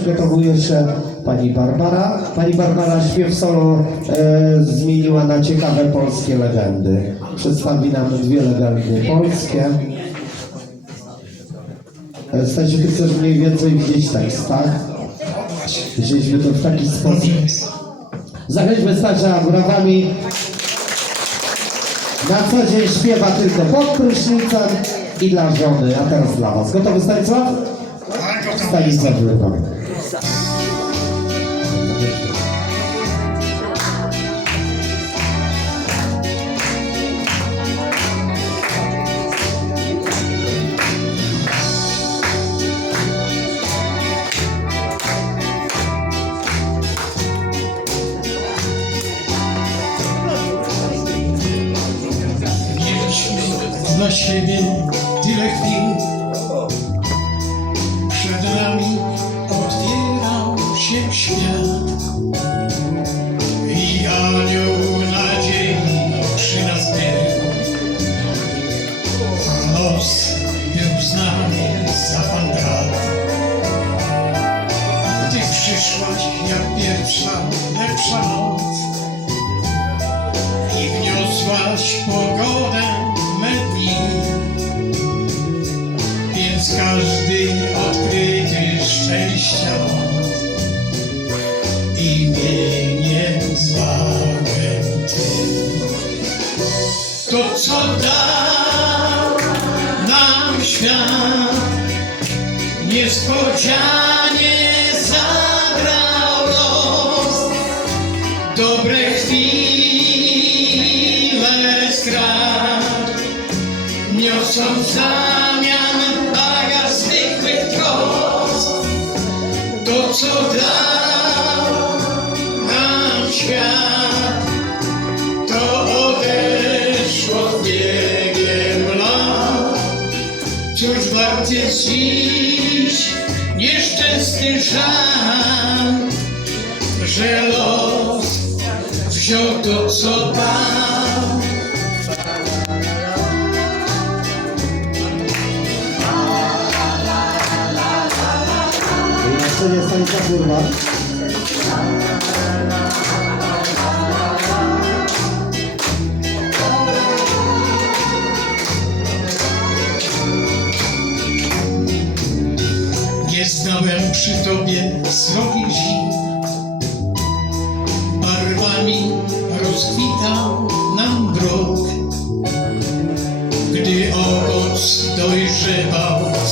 Przygotowuje się pani Barbara. Pani Barbara śpiew solo e, zmieniła na ciekawe polskie legendy. Przedstawi nam dwie legendy polskie. E, Stasiu, ty chcesz mniej więcej widzieć tekst, tak? Wzięliśmy to w taki sposób. Zachęćmy Stasia brawami. Na co dzień śpiewa tylko pod prysznicem i dla żony, a teraz dla was. Gotowy Stanisław? Stanisław Wyrwa. Иисуса. Başımın direktim przyszłaś jak pierwsza, lepsza noc i wniosłaś pogodę me dni. Więc każdy odkryty szczęścia imieniem zwałem Ty. To co dał nam świat niespodzianie niosą w zamian bagaż zwykłych trosk. To, co dał nam świat, to odeszło biegiem lat. Cóż jest dziś nieszczęsny żal, że los wziął to, co dał. Stanisław Wyrwa. Nie znałem przy tobie srogich zim. Barwami rozkwitał nam drog. Gdy owoc dojrzewał w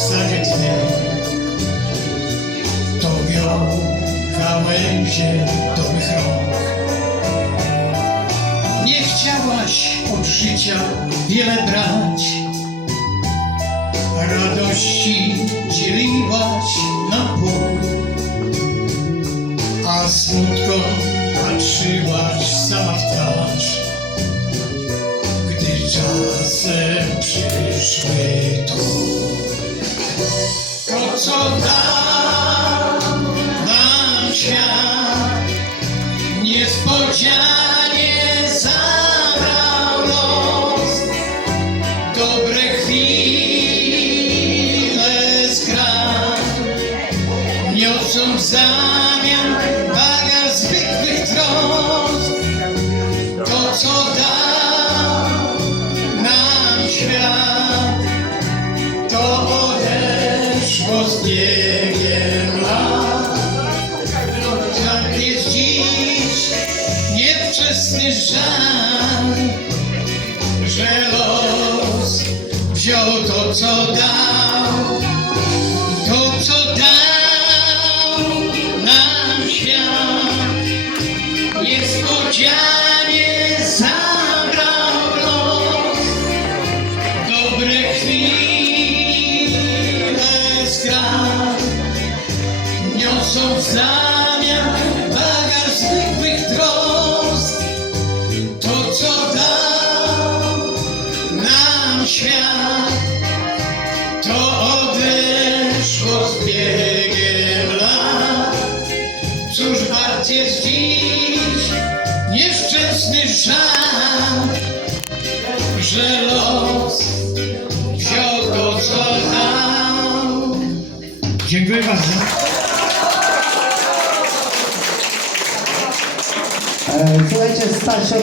gałęzie do mych rąk. Nie chciałaś od życia wiele brać, radości dzieliłaś na pół, a smutką patrzyłaś sama w twarz, chwile skradł, niosą w zamian bagaż zwykłych trosk. To, co dał nam świat, to odeszło z biegiem lat. Tak jest dziś niewczesny żal, co dał, to, co dał nam świat. Niespodzianie zabrał los, dobre chwile skradł, niosą w świat jest dziś nieszczęsny żal, że los wziął to, co dał. Dziękuję bardzo. Słuchajcie, Stasio,